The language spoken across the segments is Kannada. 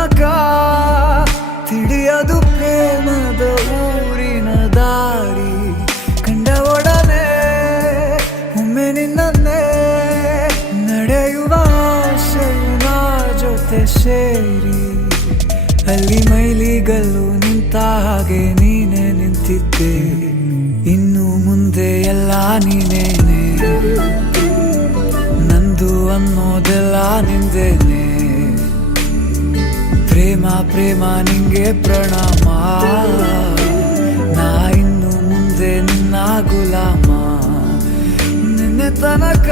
ತನಕ ತಿಳಿಯದು ಪ್ರೇಮದ ಊರಿನ ದಾರಿ. ಕಂಡ ಒಡನೆ ಒಮ್ಮೆ ನಿನ್ನೇ ನಡೆಯುವ ಆಸೆಯ ಜೊತೆ ಸೇರಿ, ಅಲ್ಲಿ ಮೈಲಿಗಲ್ಲು ನಿಂತ ಹಾಗೆ ನೀನೆ ನಿಂತಿದ್ದೆ. ಇನ್ನು ಮುಂದೆ ಎಲ್ಲ ನೀನೇನೆ, ನಂದು ಅನ್ನೋದೆಲ್ಲ ನಿಂದೇನೆ. ಪ್ರೇಮ ಪ್ರೇಮ ನಿಂಗೆ ಪ್ರಣಾಮ, ನಾ ಇನ್ನು ಮುಂದೆ ನಿನ್ನ ಗುಲಾಮ. ನಿನ್ನೆ ತನಕ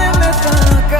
ನಿನ್ನೆ ತನಕ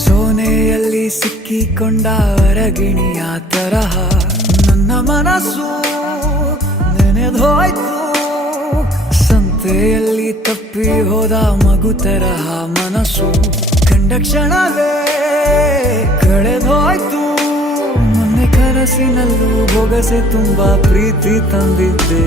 ಸೋನೆಯಲ್ಲಿ ಸಿಕ್ಕಿಕೊಂಡ ಅರಗಿಣಿಯ ತರಹ ನನ್ನ ಮನಸ್ಸು ನೆನೆದೋಯ್ತು. ಸಂತೆಯಲ್ಲಿ ತಪ್ಪಿ ಹೋದ ಮಗು ತರಹ ಮನಸ್ಸು ಕಂಡ ಕ್ಷಣವೇ ಕಳೆದೋಯ್ತು. ಮೊನ್ನೆ ಕನಸಿನಲ್ಲೂ ಬೊಗಸೆ ತುಂಬ ಪ್ರೀತಿ ತಂದಿದ್ದೆ.